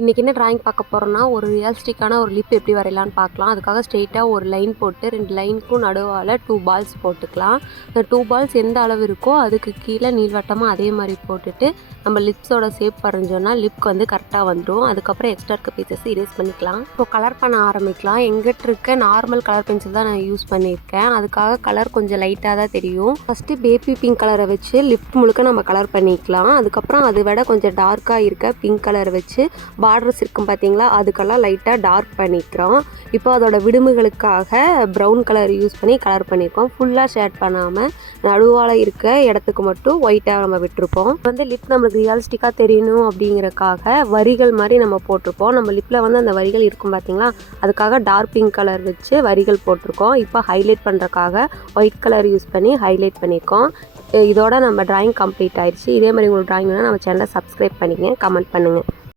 இன்றைக்கி என்ன ட்ராயிங் பார்க்க போகிறோன்னா, ஒரு ரியலிஸ்டிக்கான ஒரு லிப் எப்படி வரையலான்னு பார்க்கலாம். அதுக்காக ஸ்ட்ரெயிட்டாக ஒரு லைன் போட்டு 2 லைனுக்கும் நடுவால் 2 பால்ஸ் போட்டுக்கலாம். இந்த 2 பால்ஸ் எந்த அளவு இருக்கோ அதுக்கு கீழே நீள்வட்டமாக அதே மாதிரி போட்டுட்டு நம்ம லிப்ஸோட ஷேப் வரைஞ்சோன்னா லிப்க்கு வந்து கரெக்டாக வந்துடும். அதுக்கப்புறம் எக்ஸ்ட்ரா இருக்க பீசஸ் இரேஸ் பண்ணிக்கலாம். இப்போ கலர் பண்ண ஆரம்பிக்கலாம். எங்கிட்ட இருக்க நார்மல் கலர் பென்சில் தான் நான் யூஸ் பண்ணியிருக்கேன். அதுக்காக கலர் கொஞ்சம் லைட்டாக தான் தெரியும். ஃபஸ்ட்டு பேபி பிங்க் கலரை வச்சு லிப் முழுக்க நம்ம கலர் பண்ணிக்கலாம். அதுக்கப்புறம் அதை விட கொஞ்சம் டார்க்காக இருக்க பிங்க் கலரை வச்சு பார்டர்ஸ் இருக்கும் பார்த்தீங்களா, அதுக்கெல்லாம் லைட்டாக டார்க் பண்ணிக்கிறோம். இப்போ அதோட விடுமுகளுக்காக ப்ரௌன் கலர் யூஸ் பண்ணி கலர் பண்ணியிருக்கோம். ஃபுல்லாக ஷேட் பண்ணாமல் நடுவால் இருக்க இடத்துக்கு மட்டும் ஒயிட்டாக நம்ம விட்டுருப்போம். வந்து லிப் நம்மளுக்கு ரியலிஸ்டிக்காக தெரியணும் அப்படிங்கிறக்காக வரிகள் மாதிரி நம்ம போட்டிருப்போம். நம்ம லிப்பில் வந்து அந்த வரிகள் இருக்கும் பார்த்தீங்களா, அதுக்காக டார்க் பிங்க் கலர் வச்சு வரிகள் போட்டிருக்கோம். இப்போ ஹைலைட் பண்ணுறக்காக ஒயிட் கலர் யூஸ் பண்ணி ஹைலைட் பண்ணியிருக்கோம். இதோட நம்ம ட்ராயிங் கம்ப்ளீட் ஆயிடுச்சு. இதே மாதிரி உங்களுக்கு ட்ராயிங் வேணால் நம்ம சேனலை சப்ஸ்கிரைப் பண்ணிக்கங்க, கமெண்ட் பண்ணுங்கள்.